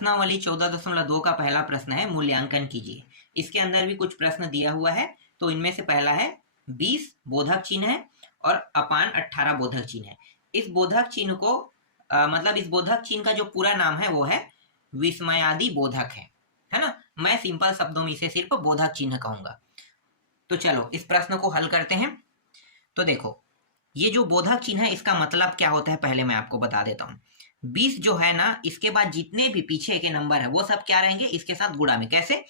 प्रश्नावली 14.2 का पहला प्रश्न है, मूल्यांकन कीजिए। इसके अंदर भी कुछ प्रश्न दिया हुआ है। तो इनमें से पहला है 20 बोधक चिन्ह है और अपान 18 बोधक चिन्ह है। इस बोधक चिन्ह को मतलब इस बोधक चिन्ह का जो पूरा नाम है वो है विस्मयादि बोधक है ना। मैं सिंपल शब्दों में इसे सिर्फ बोधक चिन्ह कहूंगा। तो चलो इस प्रश्न को हल करते हैं। तो देखो, ये जो बोधक चिन्ह है इसका मतलब क्या होता है पहले मैं आपको बता देता हूँ। 20 जो है ना, इसके बाद जितने भी पीछे के नंबर है वो सब क्या रहेंगे, इसके साथ गुणा में। कैसे?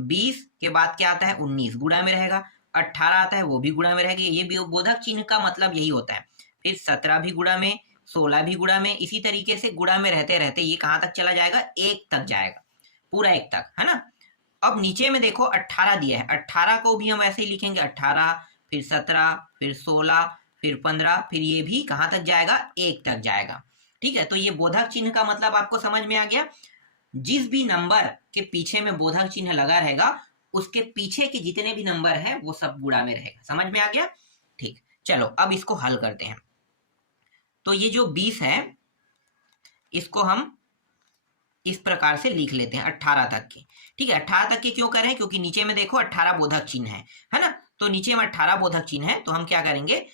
20 के बाद क्या आता है, 19 गुणा में रहेगा। 18 आता है, वो भी गुणा में रहेगा। ये भी बोधक चिन्ह का मतलब यही होता है। फिर 17 भी गुणा में, 16 भी गुणा में। इसी तरीके से गुणा में रहते रहते ये कहाँ तक चला जाएगा, 1 तक जाएगा, पूरा 1 तक, है ना। अब नीचे में देखो 18 दिया है, 18 को भी हम ऐसे ही लिखेंगे, 18 फिर 17 फिर 16 फिर 15, फिर ये भी कहाँ तक जाएगा, 1 तक जाएगा। ठीक है, तो ये बोधक चिन्ह का मतलब आपको समझ में आ गया। जिस भी नंबर के पीछे में बोधक चिन्ह लगा रहेगा उसके पीछे के जितने भी नंबर है वो सब गुणा में रहेगा। समझ में आ गया? ठीक, चलो अब इसको हल करते हैं। तो ये जो 20 है इसको हम इस प्रकार से लिख लेते हैं 18 तक के। ठीक है, 18 तक के क्यों कर रहे हैं, क्योंकि नीचे में देखो 18 बोधक चिन्ह है ना। तो नीचे में 18 बोधक चिन्ह है, तो हम क्या करेंगे,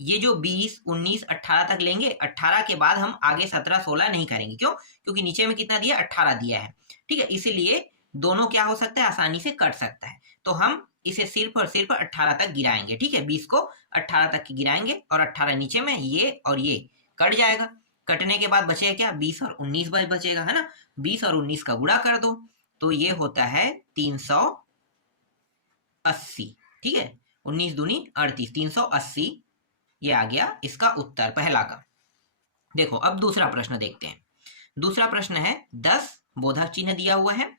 ये जो 20, 19, 18 तक लेंगे। 18 के बाद हम आगे 17, 16 नहीं करेंगे। क्यों? क्योंकि नीचे में कितना दिया, 18 दिया है। ठीक है, इसीलिए दोनों क्या हो सकता है, आसानी से कट सकता है। तो हम इसे सिर्फ और सिर्फ 18 तक गिराएंगे। ठीक है, 20 को 18 तक गिराएंगे और 18 नीचे में, ये और ये कट जाएगा। कटने के बाद बचेगा क्या, 20 और 19 बचेगा, है ना। 20 और 19 का गुणा कर दो तो ये होता है 380। ठीक है, 19 दूनी 38, 380 ये आ गया इसका उत्तर पहला का। देखो अब दूसरा प्रश्न देखते हैं। दूसरा प्रश्न है 10 बोधक चिन्ह दिया हुआ है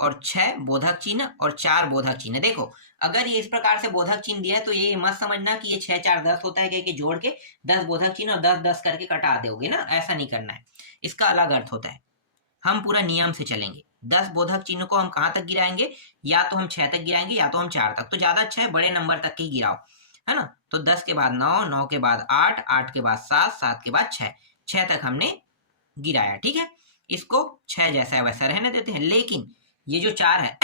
और 6 बोधक चिन्ह और 4 बोधक चिन्ह। देखो अगर ये इस प्रकार से बोधक चिन्ह दिया है तो ये मत समझना कि ये 6 4 10 होता है कि जोड़ के 10 बोधक चिन्ह और 10 10 करके कटा दोगे ना, ऐसा नहीं करना है। इसका अलग अर्थ होता है। हम पूरा नियम से चलेंगे। 10 बोधक चिन्ह को हम कहाँ तक गिराएंगे, या तो हम 6 तक गिराएंगे या तो हम 4 तक। तो ज्यादा अच्छा है बड़े नंबर तक ही गिराओ, है ना। तो 10 के बाद 9, 9 के बाद 8, 8 के बाद 7, 7 के बाद 6, 6 तक हमने गिराया। ठीक है, इसको 6 जैसा है वैसा रहने देते हैं। लेकिन ये जो 4 है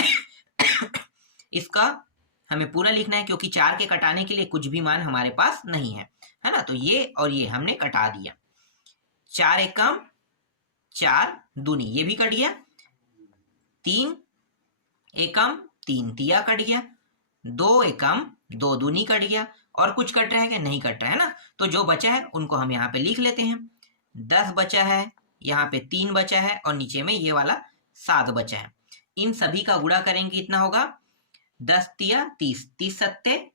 इसका हमें पूरा लिखना है, क्योंकि 4 के कटाने के लिए कुछ भी मान हमारे पास नहीं है ना। तो ये और ये हमने कटा दिया। 4 एकम 4 दूनी, ये भी कट गया। 3 एकम 3 तिया कट गया। 2 एकम 2 दूनी कट गया। और कुछ कट रहा है क्या, नहीं कट रहा है ना। तो जो बचा है उनको हम यहाँ पे लिख लेते हैं। 10 बचा है, यहाँ पे 3 बचा है और नीचे में ये वाला 7 बचा है। इन सभी का गुणा करेंगे, कितना होगा, 10 तिया 30, 30 सत्ते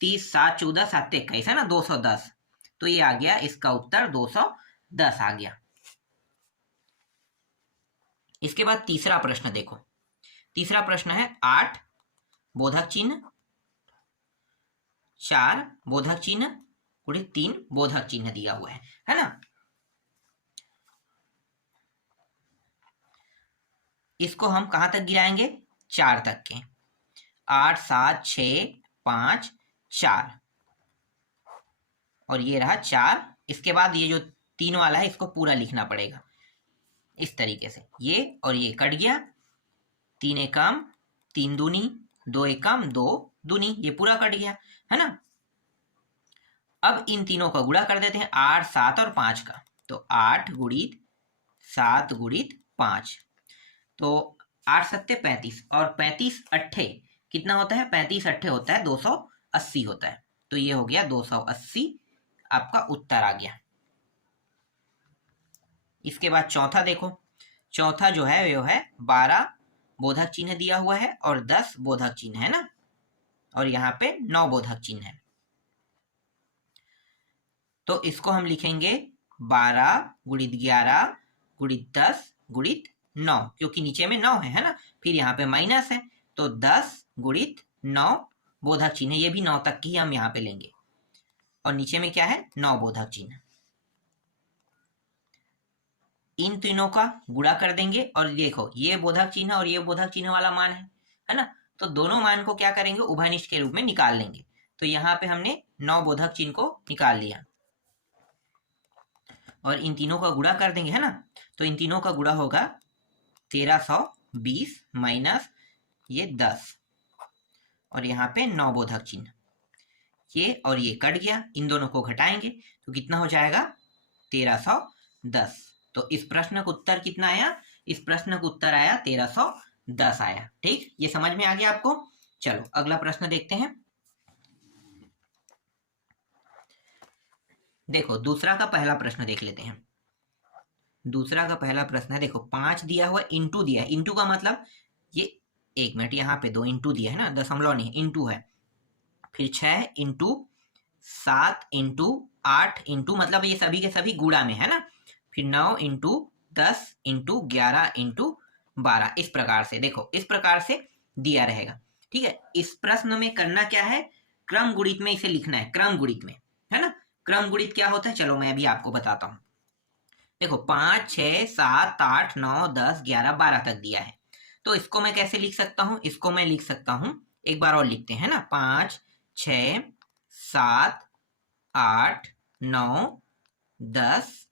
30, 7 14 7 21, है ना, 210। तो ये आ गया इसका उत्तर 210 आ गया। इसके बाद तीसरा प्रश्न देखो। तीसरा प्रश्न है 8 बोधक चिन्ह, 4 बोधक चिन्ह पूरे 3 बोधक चिन्ह दिया हुआ है ना। इसको हम कहां तक गिराएंगे, 4 तक के। 8 7 6 5 4 और ये रहा 4। इसके बाद ये जो 3 वाला है इसको पूरा लिखना पड़ेगा इस तरीके से। ये और ये कट गया। 3 एकम 3 दूनी, 2 एकम 2 दूनी, ये पूरा कट गया, है ना। अब इन तीनों का गुणा कर देते हैं, 8 7 और 5 का। तो 8 गुणित 7 गुणित 5, तो 8 सत्ते 35 और 35 अट्ठे कितना होता है, 35 अट्ठे होता है 280 होता है। तो ये हो गया 280 आपका उत्तर आ गया। इसके बाद चौथा देखो। चौथा जो है वो है 12 बोधक चिन्ह दिया हुआ है और 10 बोधक चिन्ह, है ना। और यहाँ पे 9 बोधक चिन्ह है। तो इसको हम लिखेंगे 12 गुणित 11 गुणित 10 गुणित 9, क्योंकि नीचे में 9 है ना। फिर यहाँ पे माइनस है, तो 10 गुणित 9 बोधक चिन्ह, ये भी 9 तक की हम यहाँ पे लेंगे। और नीचे में क्या है, 9 बोधक चिन्ह। इन तीनों का गुणा कर देंगे और देखो ये बोधक चिन्ह और ये बोधक चिन्ह वाला मान है ना। तो दोनों मान को क्या करेंगे, उभयनिष्ठ के रूप में निकाल लेंगे। तो यहाँ पे हमने 9 बोधक चिन्ह को निकाल लिया और इन तीनों का गुणा कर देंगे, है ना। तो इन तीनों का गुणा होगा 1320 माइनस ये 10 और यहाँ पे 9 बोधक चिन्ह, ये और ये कट गया, इन दोनों को घटाएंगे तो कितना हो जाएगा 1310। तो इस प्रश्न का उत्तर कितना आया? इस प्रश्न का उत्तर आया 1310 आया। ठीक, ये समझ में आ गया आपको? चलो अगला प्रश्न देखते हैं। देखो दूसरा का पहला प्रश्न देख लेते हैं। दूसरा का पहला प्रश्न है, देखो 5 दिया हुआ, इंटू दिया है। इंटू का मतलब ये 1 मिनट, यहाँ पे 2 इंटू दिया है ना, दशमलव नहीं, इंटू है। फिर 6 इंटू 7 इंटू 8 इंटू मतलब ये सभी के सभी गुणा में है ना। फिर 9 इंटू 10 इंटू 11 इंटू 12, इस प्रकार से देखो, इस प्रकार से दिया रहेगा। ठीक है, इस प्रश्न में करना क्या है, क्रम गुणित में इसे लिखना है, क्रम गुणित में, है ना। क्रम गुणित क्या होता है, चलो मैं अभी आपको बताता हूँ। देखो 5 6 7 8 9 10 11 12 तक दिया है, तो इसको मैं कैसे लिख सकता हूँ? इसको मैं लिख सकता हूँ, एक बार और लिखते हैं ना, 5 6 7 8 9 10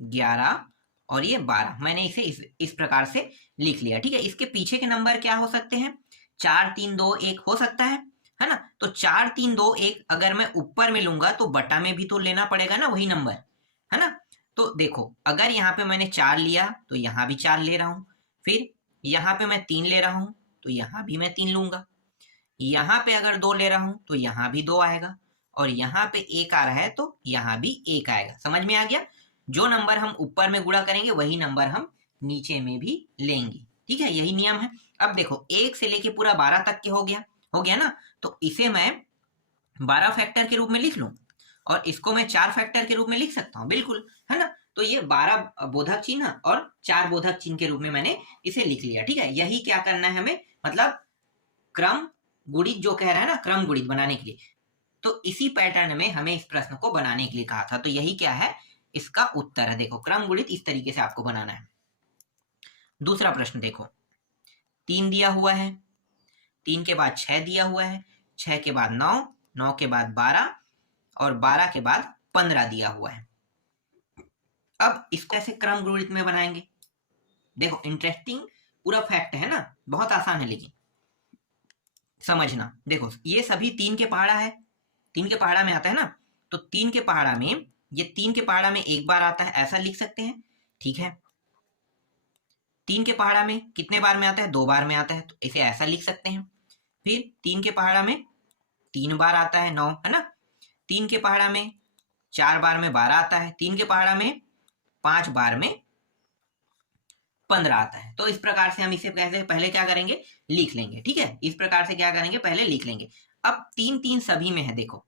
11 और ये 12, मैंने इसे इस प्रकार से लिख लिया। ठीक है, इसके पीछे के नंबर क्या हो सकते हैं? 4 3 2 1 हो सकता है ना। तो 4 3 2 1 अगर मैं ऊपर में लूंगा तो बटा में भी तो लेना पड़ेगा ना वही नंबर, है ना। तो देखो अगर यहाँ पे मैंने 4 लिया तो यहाँ भी 4 ले रहा हूँ, फिर यहाँ पे मैं 3 ले रहा हूँ तो यहाँ भी मैं 3 लूंगा, यहाँ पे अगर 2 ले रहा हूँ तो यहाँ भी 2 आएगा, और यहाँ पे 1 आ रहा है तो यहाँ भी 1 आएगा। समझ में आ गया? जो नंबर हम ऊपर में गुणा करेंगे वही नंबर हम नीचे में भी लेंगे। ठीक है, यही नियम है। अब देखो 1 से लेके पूरा 12 तक के हो गया ना, तो इसे मैं 12 फैक्टर के रूप में लिख लूं और इसको मैं 4 फैक्टर के रूप में लिख सकता हूँ, बिल्कुल, है ना। तो ये 12 बोधक चिन्ह और 4 बोधक चिन्ह के रूप में मैंने इसे लिख लिया। ठीक है, यही क्या करना है हमें, मतलब क्रम गुणित जो कह रहा है ना, क्रम गुणित बनाने के लिए, तो इसी पैटर्न में हमें इस प्रश्न को बनाने के लिए कहा था। तो यही क्या है, इसका उत्तर है। देखो क्रम गुणित इस तरीके से आपको बनाना है। दूसरा प्रश्न देखो, 3 दिया हुआ है, 3 के बाद 6 दिया हुआ है, 6 के बाद 9, 9 के बाद 12 और 12 के बाद 15 दिया हुआ है। अब इसको कैसे क्रम गुणित में बनाएंगे? देखो इंटरेस्टिंग पूरा फैक्ट है ना, बहुत आसान है लेकिन समझना। देखो ये सभी 3 के पहाड़ा है, 3 के पहाड़ा में आता है ना, तो 3 के पहाड़ा में, ये 3 के पहाड़ा में एक बार आता है, ऐसा लिख सकते हैं। ठीक है, 3 के पहाड़ा में कितने बार में आता है? 2 बार में आता है, तो इसे ऐसा लिख सकते हैं। फिर 3 के पहाड़ा में 3 बार आता है, 9, है ना। 3 के पहाड़ा में 4 बार में 12 आता है, 3 के पहाड़ा में 5 बार में 15 आता है। तो इस प्रकार से हम इसे कैसे, पहले क्या करेंगे, लिख लेंगे। ठीक है, इस प्रकार से क्या करेंगे, पहले लिख लेंगे। अब 3 3 सभी में है, देखो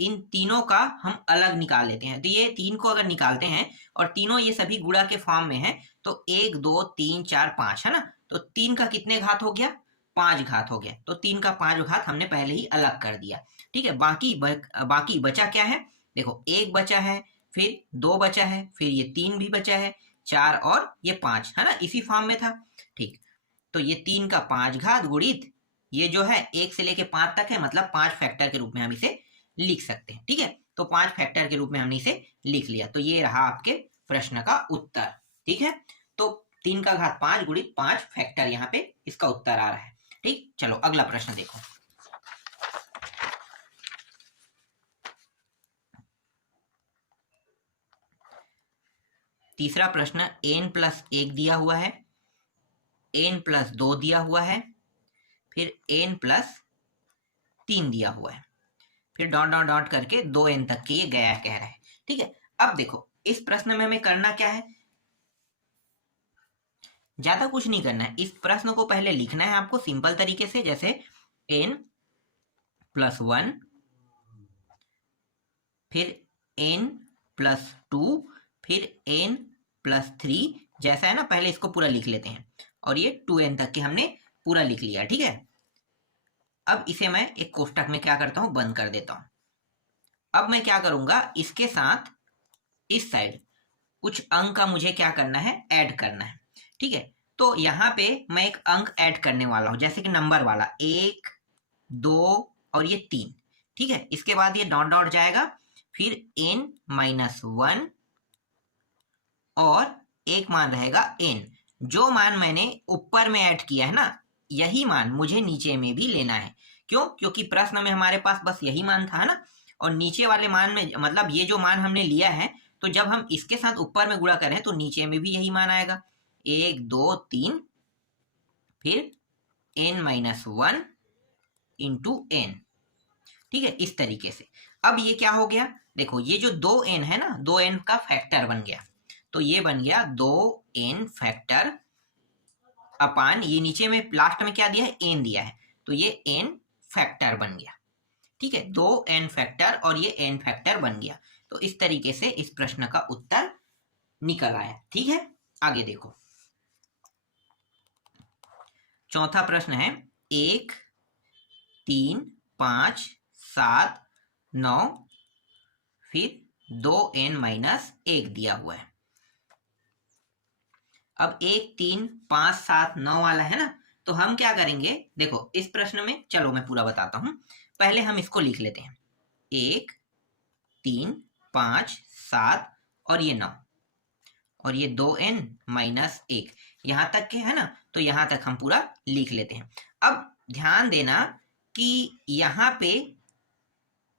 इन तीनों का हम अलग निकाल लेते हैं। तो ये 3 को अगर निकालते हैं और तीनों ये सभी गुणा के फॉर्म में है, तो 1 2 3 4 5, है ना। तो 3 का कितने घात हो गया? 5 घात हो गया। तो 3 का 5 घात हमने पहले ही अलग कर दिया। ठीक है, बाकी बचा क्या है? देखो 1 बचा है, फिर 2 बचा है, फिर ये 3 भी बचा है, 4 और ये 5, है ना, इसी फॉर्म में था। ठीक, तो ये 3 का 5 घात गुणित ये जो है 1 से लेके 5 तक है, मतलब 5 फैक्टर के रूप में हम इसे लिख सकते हैं। ठीक है, तो 5 फैक्टर के रूप में हमने इसे लिख लिया। तो ये रहा आपके प्रश्न का उत्तर। ठीक है, तो 3 का घात 5 गुणित 5 फैक्टर, यहाँ पे इसका उत्तर आ रहा है। ठीक, चलो अगला प्रश्न देखो। तीसरा प्रश्न, n+1 दिया हुआ है, n+2 दिया हुआ है, फिर n+3 दिया हुआ है, फिर डॉट डॉट डॉट करके 2n तक के ये गया कह रहा है। ठीक है, अब देखो इस प्रश्न में हमें करना क्या है, ज्यादा कुछ नहीं करना है। इस प्रश्न को पहले लिखना है आपको सिंपल तरीके से, जैसे n+1 फिर n+2 फिर n+3, जैसा है ना, पहले इसको पूरा लिख लेते हैं और ये 2n तक के हमने पूरा लिख लिया। ठीक है, अब इसे मैं एक कोष्टक में क्या करता हूं, बंद कर देता हूं। अब मैं क्या करूंगा, इसके साथ इस साइड कुछ अंक का मुझे क्या करना है, ऐड करना है। ठीक है, तो यहाँ पे मैं एक अंक ऐड करने वाला हूं, जैसे कि नंबर वाला 1 2 और ये 3। ठीक है, इसके बाद ये डॉट डॉट जाएगा, फिर n-1 और एक मान रहेगा n। जो मान मैंने ऊपर में ऐड किया है ना, यही मान मुझे नीचे में भी लेना है। क्यों? क्योंकि प्रश्न में हमारे पास बस यही मान था ना, और नीचे वाले मान में मतलब ये जो मान हमने लिया है, तो जब हम इसके साथ ऊपर में गुणा करें तो नीचे में भी यही मान आएगा। 1 2 3 फिर n-1 इंटू n। ठीक है, इस तरीके से। अब ये क्या हो गया, देखो ये जो 2n है ना, 2n का फैक्टर बन गया, तो ये बन गया 2n फैक्टर अपान, ये नीचे में लास्ट में क्या दिया है, n दिया है, तो ये n फैक्टर बन गया। ठीक है, 2n फैक्टर और ये n फैक्टर बन गया। तो इस तरीके से इस प्रश्न का उत्तर निकल आया। ठीक है, आगे देखो। चौथा प्रश्न है 1 3 5 7 9 फिर 2n-1 दिया हुआ है। अब 1 3 5 7 9 वाला है ना, तो हम क्या करेंगे, देखो इस प्रश्न में, चलो मैं पूरा बताता हूं, पहले हम इसको लिख लेते हैं। 1 3 5 7 और ये 9 और ये 2n-1 यहां तक के है ना, तो यहां तक हम पूरा लिख लेते हैं। अब ध्यान देना कि यहाँ पे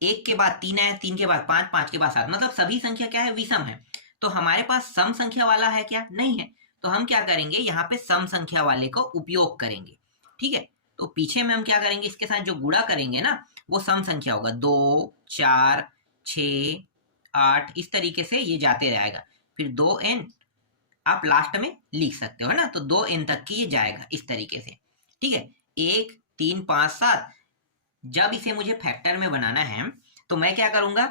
1 के बाद 3 है, 3 के बाद 5, 5 के बाद 7, मतलब सभी संख्या क्या है, विषम है। तो हमारे पास सम संख्या वाला है क्या, नहीं है। तो हम क्या करेंगे, यहाँ पे सम संख्या वाले को उपयोग करेंगे। ठीक है, तो पीछे में हम क्या करेंगे, इसके साथ जो गुणा करेंगे ना, वो सम संख्या होगा। 2 4 6 8 इस तरीके से ये जाते रहेगा। फिर 2n आप लास्ट में लिख सकते हो, है ना, तो 2n तक की ये जाएगा इस तरीके से। ठीक है, 1 3 5 7। जब इसे मुझे फैक्टर में बनाना है तो मैं क्या करूंगा,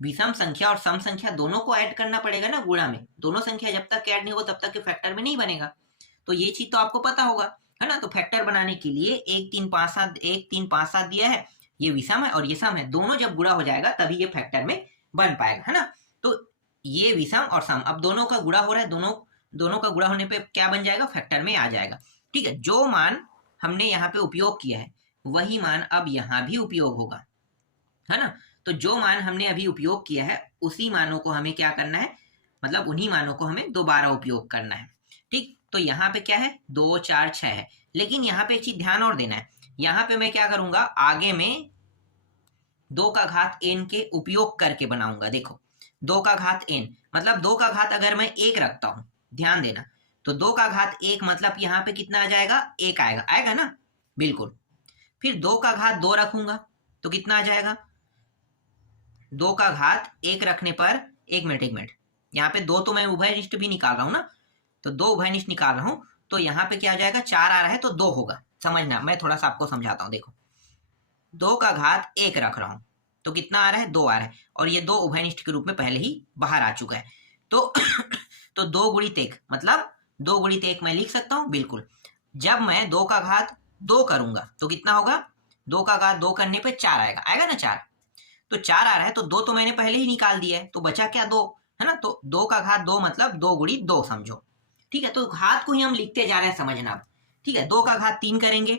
विषम संख्या और सम संख्या दोनों को ऐड करना पड़ेगा ना गुणा में। दोनों संख्या जब तक ऐड नहीं हो तब तक के फैक्टर में नहीं बनेगा। तो ये चीज तो आपको पता होगा, है ना। तो फैक्टर बनाने के लिए 1 3 5 7 दिया है, ये विषम है और ये सम है, दोनों जब गुणा हो जाएगा तभी ये फैक्टर में बन पाएगा, है ना। तो ये विषम और सम, अब दोनों का गुणा हो रहा है, दोनों का गुणा होने पे क्या बन जाएगा, फैक्टर में आ जाएगा। ठीक है, जो मान हमने यहाँ पे उपयोग किया है वही मान अब यहाँ भी उपयोग होगा, है ना। तो जो मान हमने अभी उपयोग किया है उसी मानों को हमें क्या करना है, मतलब उन्हीं मानों को हमें दोबारा उपयोग करना है। ठीक, तो यहाँ पे क्या है, 2 4 6 है, लेकिन यहाँ पे एक चीज ध्यान और देना है। यहाँ पे मैं क्या करूंगा, आगे में 2 का घात n के उपयोग करके बनाऊंगा। देखो 2 का घात n मतलब 2 का घात अगर मैं 1 रखता हूं, ध्यान देना, तो 2 का घात 1 मतलब यहाँ पे कितना आ जाएगा, 1 आएगा, आएगा ना, बिल्कुल। फिर 2 का घात 2 रखूंगा तो कितना आ जाएगा, 2 का घात 1 रखने पर, एक मिनट, यहाँ पे 2 तो मैं उभयनिष्ठ भी निकाल रहा हूं ना, तो 2 उभयनिष्ठ निकाल रहा हूं, तो यहाँ पे क्या आ जाएगा, 4 आ रहा है तो 2 होगा। समझना, मैं थोड़ा सा आपको समझाता हूँ। देखो 2 का घात 1 रख रहा हूं तो कितना आ रहा है, 2 आ रहा है, और ये 2 उभयनिष्ठ के रूप में पहले ही बाहर आ चुका है। तो तो 2 गुणित 1 मतलब 2 गुणित 1 मैं लिख सकता हूँ, बिल्कुल। जब मैं 2 का घात 2 करूंगा तो कितना होगा, 2 का घात 2 करने पे 4 आएगा, आएगा ना 4। तो 4 आ रहा है तो 2 तो मैंने पहले ही निकाल दिया है, तो बचा क्या, 2, है ना। तो 2 का घात 2 मतलब 2 गुणित 2 समझो। ठीक है, तो घात को ही हम लिखते जा रहे हैं, समझना। ठीक है, 2 का घात 3 करेंगे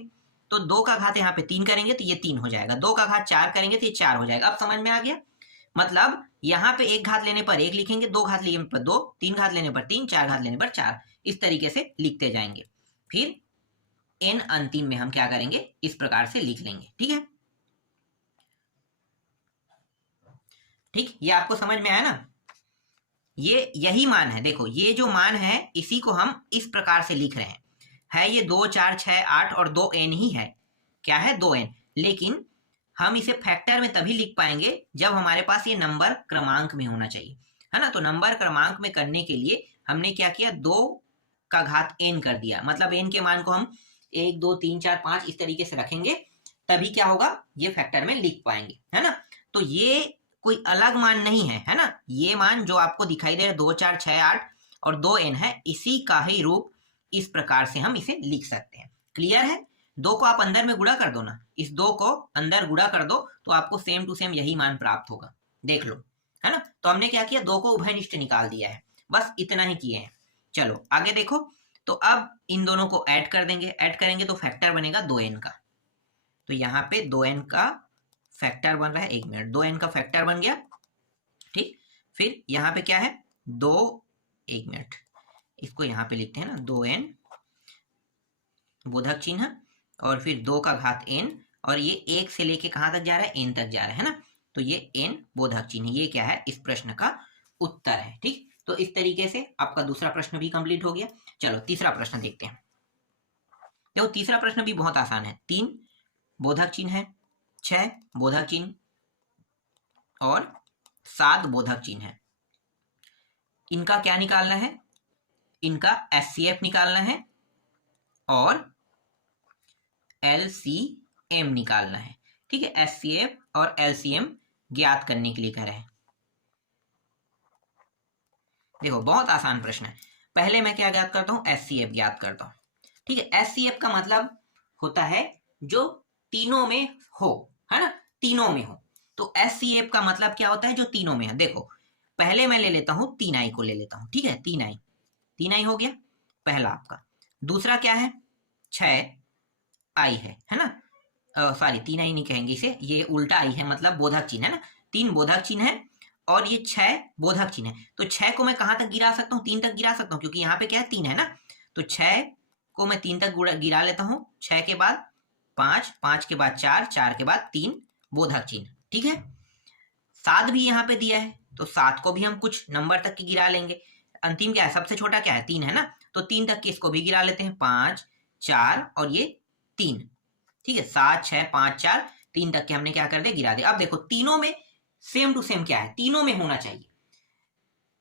तो 2 का घात यहाँ पे 3 करेंगे तो ये 3 हो जाएगा, 2 का घात 4 करेंगे तो ये 4 हो जाएगा। अब समझ में आ गया, मतलब यहाँ पे 1 घात लेने पर 1 लिखेंगे, 2 घात लेने पर 2, 3 घात लेने पर 3, 4 घात लेने पर 4, इस तरीके से लिखते जाएंगे। फिर n अंतिम में हम क्या करेंगे, इस प्रकार से लिख लेंगे। ठीक है, ठीक, ये आपको समझ में आया ना। ये यही मान है, देखो ये जो मान है इसी को हम इस प्रकार से लिख रहे हैं। है ये 2 4 6 8 और 2n ही है, क्या है, 2n। लेकिन हम इसे फैक्टर में तभी लिख पाएंगे जब हमारे पास ये नंबर क्रमांक में होना चाहिए, है ना। तो नंबर क्रमांक में करने के लिए हमने क्या किया, 2 का घात n कर दिया, मतलब n के मान को हम 1 2 3 4 5 इस तरीके से रखेंगे, तभी क्या होगा, ये फैक्टर में लिख पाएंगे, है ना। तो ये कोई अलग मान नहीं है, है ना। ये मान जो आपको दिखाई दे रहा है 2 4 6 8 और 2n है, इसी का ही रूप इस प्रकार से हम इसे लिख सकते हैं। क्लियर है, 2 को आप अंदर में गुणा कर दो ना, इस 2 को अंदर गुणा कर दो तो आपको सेम टू सेम यही मान प्राप्त होगा, देख लो, है ना। तो हमने क्या किया, 2 को उभयनिष्ठ निकाल दिया है, बस इतना ही किए हैं। चलो आगे देखो, तो अब इन दोनों को ऐड कर देंगे, ऐड करेंगे तो फैक्टर बनेगा 2n का। तो यहाँ पे 2n का फैक्टर बन रहा है, 1 मिनट, 2n का फैक्टर बन गया। ठीक, फिर यहाँ पे क्या है, 2, 1 मिनट, इसको यहाँ पे लिखते हैं ना, 2n बोधक चिन्ह और फिर 2 का घात n, और ये 1 से लेके कहाँ तक जा रहा है, n तक जा रहा है ना, तो ये n बोधक चिन्ह, ये क्या है, इस प्रश्न का उत्तर है। ठीक, तो इस तरीके से आपका दूसरा प्रश्न भी कंप्लीट हो गया। चलो तीसरा प्रश्न देखते हैं। देखो तीसरा प्रश्न भी बहुत आसान है। 3 बोधक चिन्ह है, 6 बोधक चिन्ह और 7 बोधक चिन्ह है। इनका क्या निकालना है, इनका एचसीएफ निकालना है और एलसीएम निकालना है। ठीक है, एचसीएफ और एलसीएम ज्ञात करने के लिए कह रहे हैं। देखो बहुत आसान प्रश्न है। पहले मैं क्या ज्ञात करता हूं, एचसीएफ ज्ञात करता हूं। ठीक है, एचसीएफ का मतलब होता है जो तीनों में हो, है ना, तीनों में हो। तो एचसीएफ का मतलब क्या होता है, जो तीनों में है। देखो पहले मैं ले लेता हूं 3i को ले लेता हूं। ठीक है, 3i हो गया पहला आपका। दूसरा क्या है, 6i है ना, सॉरी 3i नहीं कहेंगे इसे, ये उल्टा आई है, मतलब बोधक चिन्ह है ना, 3 बोधक चिन्ह है और ये 6 बोधक चिन्ह है। तो 6 को मैं कहां तक गिरा सकता हूँ, 3 तक गिरा सकता हूँ, क्योंकि यहाँ पे क्या है, 3 है ना, तो 6 को मैं 3 तक गिरा लेता हूँ। 6 के बाद 5, 5 के बाद 4, 4 के बाद 3 बोधक चिन्ह। ठीक है, 7 भी यहाँ पे दिया है, तो 7 को भी हम कुछ नंबर तक की गिरा लेंगे। अंतिम क्या है, सबसे छोटा क्या है, 3 है ना, तो 3 तक के इसको भी गिरा लेते हैं, 5, 4 और ये 3। ठीक है, 7, 6, 5, 4, 3 तक के हमने क्या कर दिया, गिरा दिया। अब देखो तीनों में सेम टू सेम क्या है, तीनों में होना चाहिए।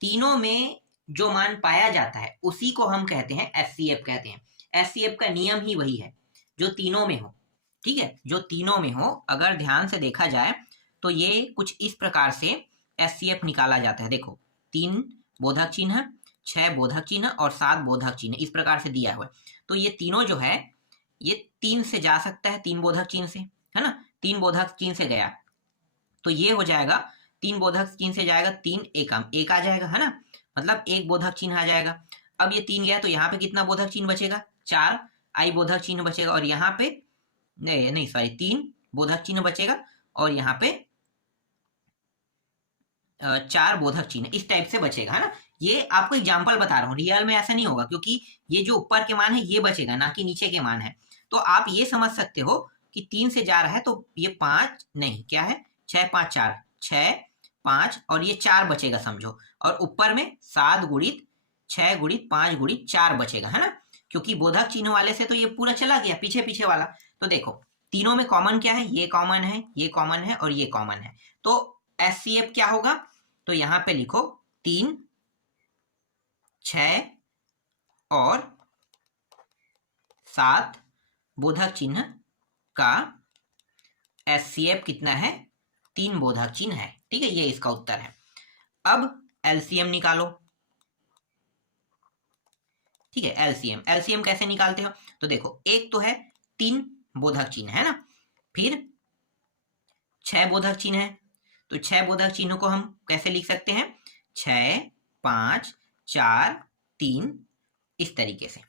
तीनों में जो मान पाया जाता है उसी को हम कहते हैं एचसीएफ कहते हैं। एचसीएफ का नियम ही वही है, जो तीनों में हो। ठीक है, जो तीनों में हो, अगर ध्यान से देखा जाए तो ये कुछ इस प्रकार से एचसीएफ निकाला जाता है। देखो 3 बोधक चिन्ह, 6 बोधक चिन्ह और 7 बोधक चिन्ह, इस प्रकार से दिया हुआ है। तो ये तीनों जो है ये 3 से जा सकता है, 3 बोधक चिन्ह से, है ना, 3 बोधक चिन्ह से गया तो ये हो जाएगा, 3 बोधक चिन्ह से जाएगा, 3 एकम 1 आ जाएगा, है ना, मतलब 1 बोधक चिन्ह आ जाएगा। अब ये 3 गया तो यहाँ पे कितना बोधक चिन्ह बचेगा, 4 आई बोधक चिन्ह बचेगा, और यहाँ पे नहीं सॉरी 3 बोधक चिन्ह बचेगा और यहाँ पे 4 बोधक चिन्ह, इस टाइप से बचेगा, है ना। ये आपको एग्जाम्पल बता रहा हूँ, रियल में ऐसा नहीं होगा, क्योंकि ये जो ऊपर के मान है ये बचेगा, ना कि नीचे के मान है। तो आप ये समझ सकते हो कि 3 से जा रहा है तो ये 5 नहीं, क्या है, 6, 5, 4, 6, 5 और ये 4 बचेगा समझो, और ऊपर में 7 गुणित 6 गुणित 5 गुणित 4 बचेगा, है ना, क्योंकि बोधक चिन्ह वाले से तो ये पूरा चला गया पीछे पीछे वाला। तो देखो तीनों में कॉमन क्या है, ये कॉमन है, ये कॉमन है और ये कॉमन है। तो एचसीएफ क्या होगा, तो यहां पे लिखो 3, 6 और 7 बोधक चिन्ह का एचसीएफ कितना है, 3 बोधक चिन्ह है। ठीक है, ये इसका उत्तर है। अब एलसीएम निकालो। ठीक है, एलसीएम कैसे निकालते हो, तो देखो एक तो है 3 बोधक चिन्ह, है ना, फिर 6 बोधक चिन्ह है, तो 6 बोधक चिन्ह को हम कैसे लिख सकते हैं, 6, 5, 4, 3 इस तरीके से,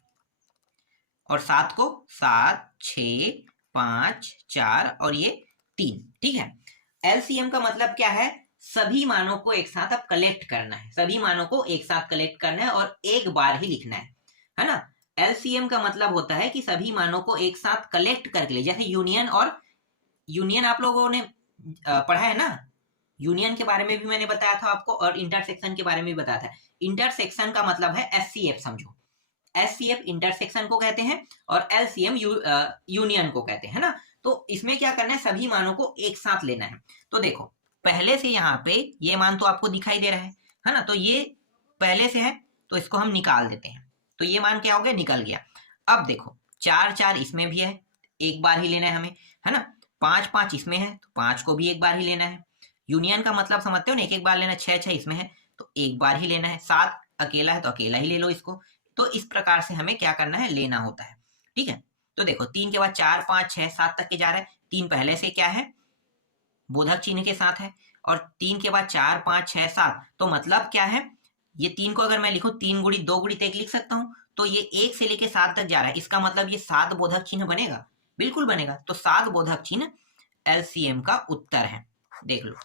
और 7 को 7, 6, 5, 4 और ये 3। ठीक है, एलसीएम का मतलब क्या है, सभी मानों को एक साथ अब कलेक्ट करना है, सभी मानों को एक साथ कलेक्ट करना है और एक बार ही लिखना है ना। एलसीएम का मतलब होता है कि सभी मानों को एक साथ कलेक्ट करके ले, जैसे यूनियन, और यूनियन आप लोगों ने पढ़ा है ना, यूनियन के बारे में भी मैंने बताया था आपको, और इंटरसेक्शन के बारे में भी बताया था। इंटरसेक्शन का मतलब है एचसीएफ, समझो, एचसीएफ इंटरसेक्शन को कहते हैं और एलसीएम यूनियन को कहते हैं ना। तो इसमें क्या करना है, सभी मानों को एक साथ लेना है। तो देखो पहले से यहाँ पे ये मान तो आपको दिखाई दे रहा है ना, तो ये पहले से है तो इसको हम निकाल देते हैं, तो ये मान क्या हो गया, निकल गया। अब देखो 4, 4 इसमें भी है, एक बार ही लेना है हमें, है ना, 5, 5 इसमें है तो 5 को भी एक बार ही लेना है। यूनियन का मतलब समझते हो ना, एक एक बार लेना। 6, 6 इसमें है तो एक बार ही लेना है। 7 अकेला है तो अकेला ही ले लो इसको। तो इस प्रकार से हमें क्या करना है, लेना होता है। ठीक है, तो देखो 3 के बाद 4, 5, 6, 7 तक के जा रहा है, 3 पहले से क्या है, बोधक चिन्ह के साथ है, और 3 के बाद 4, 5, 6, 7, तो मतलब क्या है, ये 3 को अगर मैं लिखूं 3 गुणित 2 गुणित 1 लिख सकता हूं, तो ये 1 से लेके 7 तक जा रहा है, इसका मतलब ये 7 बोधक चिन्ह बनेगा, बिल्कुल बनेगा। तो 7 बोधक चिन्ह एलसीएम का उत्तर है, देख लो।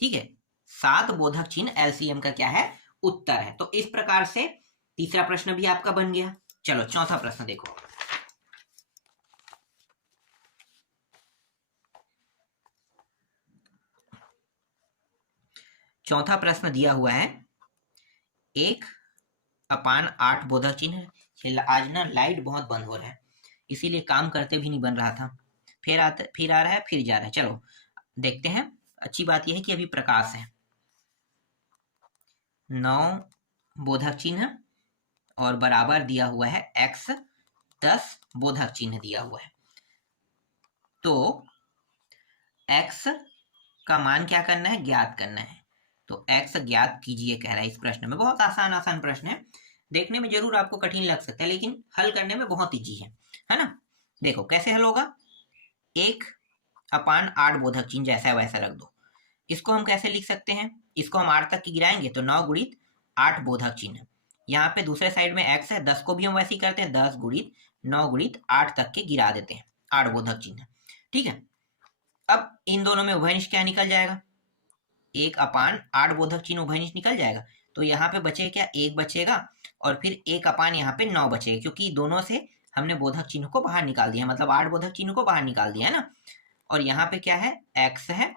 ठीक है, 7 बोधक चिन्ह एलसीएम का क्या है, उत्तर है। तो इस प्रकार से तीसरा प्रश्न भी आपका बन गया। चलो चौथा प्रश्न देखो। चौथा प्रश्न दिया हुआ है 1/8 बोधक चिन्ह। आज ना लाइट बहुत बंद हो रहा है, इसीलिए काम करते भी नहीं बन रहा था। फिर आ रहा है, फिर जा रहा है। चलो देखते हैं। अच्छी बात यह है कि अभी प्रकाश है। 9 बोधक चिन्ह और बराबर दिया हुआ है x 10 बोधक चिन्ह दिया हुआ है। तो x का मान क्या करना है, ज्ञात करना है। तो x ज्ञात कीजिए कह रहा है इस प्रश्न में। बहुत आसान प्रश्न है, देखने में जरूर आपको कठिन लग सकता है, लेकिन हल करने में बहुत ईजी है ना। देखो कैसे हल होगा। 1/8 बोधक चिन्ह जैसा है वैसा रख दो। इसको हम कैसे लिख सकते हैं, इसको हम 8 तक की गिराएंगे तो 9 गुणित 8 बोधक चिन्ह। यहाँ पे दूसरे साइड में x है, 10 को भी हम वैसे ही करते हैं, 10 गुणित 9 गुणित 8 तक के गिरा देते हैं 8 बोधक चिन्ह। ठीक है, अब इन दोनों में उभयनिष्ठ क्या निकल जाएगा, 1/8 बोधक चिन्ह उभयनिष्ठ निकल जाएगा। तो यहाँ पे बचे क्या, 1 बचेगा और फिर 1/ यहाँ पे 9 बचेगा, क्योंकि दोनों से हमने बोधक चिन्ह को बाहर निकाल दिया, मतलब 8 बोधक चिन्ह को बाहर निकाल दिया है ना। और यहाँ पे क्या है, x है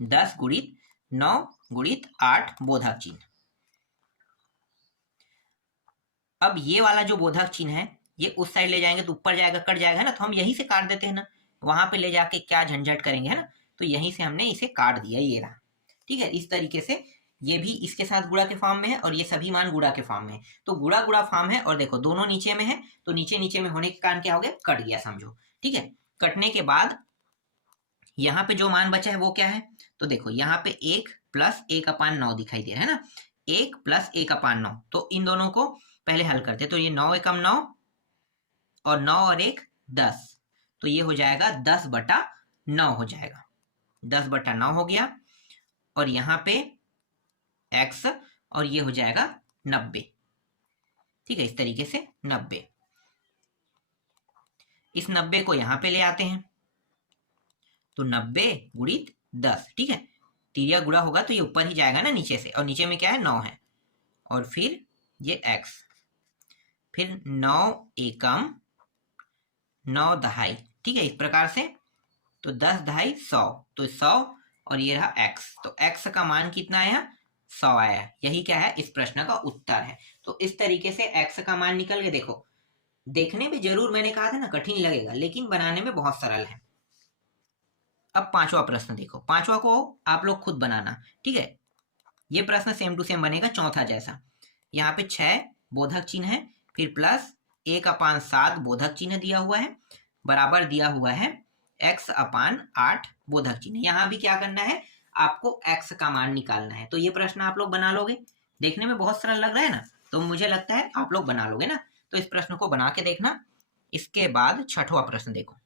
10 गुणित 9 गुणित 8 बोधक चिन्ह। अब ये वाला जो बोधक चिन्ह है ये उस साइड ले जाएंगे तो ऊपर जाएगा, कट जाएगा ना, तो हम यहीं से काट देते हैं ना, वहां पे ले जाके क्या झंझट करेंगे, है ना। तो यहीं से हमने इसे काट दिया, ये रहा। ठीक है, इस तरीके से ये भी इसके साथ गुणा के फॉर्म में है और ये सभी मान गुणा के फॉर्म में है। तो गुणा गुणा फॉर्म है और देखो दोनों नीचे में है, तो नीचे नीचे में होने के कारण क्या हो गया, कट गया समझो। ठीक है, कटने के बाद यहाँ पे जो मान बचा है वो क्या है, तो देखो यहाँ पे 1 + 1/9 दिखाई दे रहा है ना, 1 + 1/9। तो इन दोनों को पहले हल करते, तो ये 9 एकम 9 और 9 और 1 10, तो ये हो जाएगा 10/9 हो जाएगा, 10/9 हो गया। और यहाँ पे x और ये हो जाएगा 90। ठीक है, इस तरीके से 90। इस 90 को यहाँ पे ले आते हैं, तो 90 गुणित 10। ठीक है, तिरिया गुणा होगा तो ये ऊपर ही जाएगा ना नीचे से, और नीचे में क्या है, 9 है, और फिर ये x, फिर 9 एकम 9 दहाई। ठीक है, इस प्रकार से, तो 10 दहाई 100, तो 100 और ये रहा x। तो x का मान कितना आया, 100 आया। यही क्या है, इस प्रश्न का उत्तर है। तो इस तरीके से x का मान निकल के, देखो देखने में जरूर मैंने कहा था ना कठिन लगेगा, लेकिन बनाने में बहुत सरल है। अब पांचवा प्रश्न देखो, पांचवा को आप लोग खुद बनाना। ठीक है, ये प्रश्न सेम टू सेम बनेगा चौथा जैसा। यहाँ पे 6 बोधक चिन्ह है, फिर प्लस 1/7 बोधक चिन्ह दिया हुआ है, बराबर दिया हुआ है x/8 बोधक चिन्ह। यहाँ भी क्या करना है, आपको x का मान निकालना है। तो ये प्रश्न आप लोग बना लोगे, देखने में बहुत सरल लग रहा है ना, तो मुझे लगता है आप लोग बना लोगे ना। तो इस प्रश्न को बना के देखना। इसके बाद छठवां प्रश्न देखो।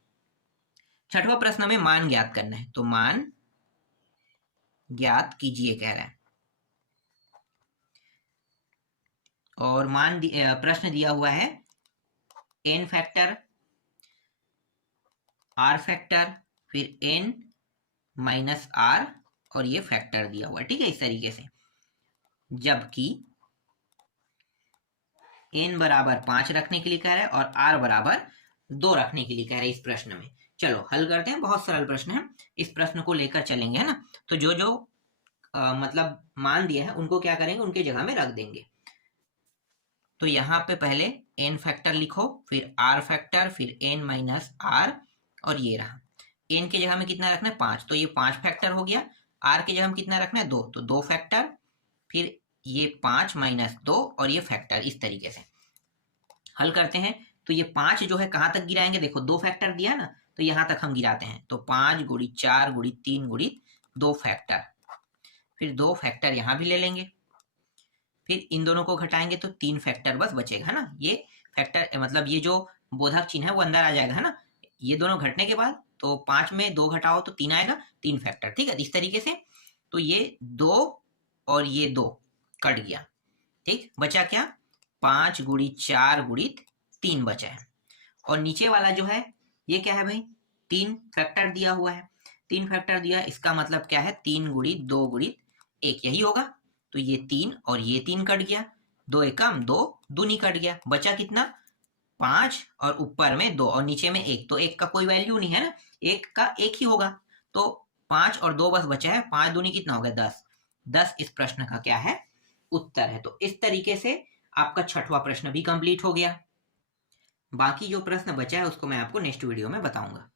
छठवां प्रश्न में मान ज्ञात करना है, तो मान ज्ञात कीजिए कह रहा है। और मान प्रश्न दिया हुआ है n फैक्टर, r फैक्टर, फिर n माइनस r और ये फैक्टर दिया हुआ है। ठीक है, इस तरीके से, जबकि n बराबर 5 रखने के लिए कह रहा है और r बराबर 2 रखने के लिए कह रहे हैं इस प्रश्न में। चलो हल करते हैं, बहुत सरल प्रश्न है, इस प्रश्न को लेकर चलेंगे, है ना। तो जो जो मतलब मान दिया है उनको क्या करेंगे, उनके जगह में रख देंगे। तो यहाँ पे पहले n फैक्टर लिखो, फिर r फैक्टर, फिर n माइनस r, और ये रहा। n के जगह में कितना रखना है, 5, तो ये 5 फैक्टर हो गया। r के जगह में कितना रखना है, 2, तो 2 फैक्टर, फिर ये 5 माइनस 2 और ये फैक्टर। इस तरीके से हल करते हैं। तो ये 5 जो है कहाँ तक गिराएंगे, देखो 2 फैक्टर दिया ना, तो यहाँ तक हम गिराते हैं। तो 5 गुणित 4 गुणित 3 गुणित 2 फैक्टर, फिर 2 फैक्टर यहाँ भी ले लेंगे, फिर इन दोनों को घटाएंगे तो 3 फैक्टर बस बचेगा, है ना। ये फैक्टर मतलब ये जो बोधक चिन्ह है वो अंदर आ जाएगा, है ना। ये दोनों घटने के बाद तो 5 में 2 घटाओ तो 3 आएगा, 3 फैक्टर। ठीक है, इस तरीके से। तो ये 2 और ये 2 कट गया। ठीक, बचा क्या, 5 गुणित 4 गुणित 3 बचा है। और नीचे वाला जो है ये क्या है भाई, 3 फैक्टर दिया हुआ है। 3 फैक्टर दिया, इसका मतलब क्या है, 3 गुणित 2 गुणित 1, यही होगा। तो ये 3 और ये 3 कट गया, 2 एकम 2, दूनी कट गया, बचा कितना 5 और ऊपर में 2 और नीचे में 1, तो 1 का कोई वैल्यू नहीं है ना, 1 का 1 ही होगा, तो 5 और 2 बस बचा है, 5 दूनी कितना हो गया 10, 10 इस प्रश्न का क्या है उत्तर है। तो इस तरीके से आपका छठवां प्रश्न भी कंप्लीट हो गया। बाकी जो प्रश्न बचा है उसको मैं आपको नेक्स्ट वीडियो में बताऊंगा।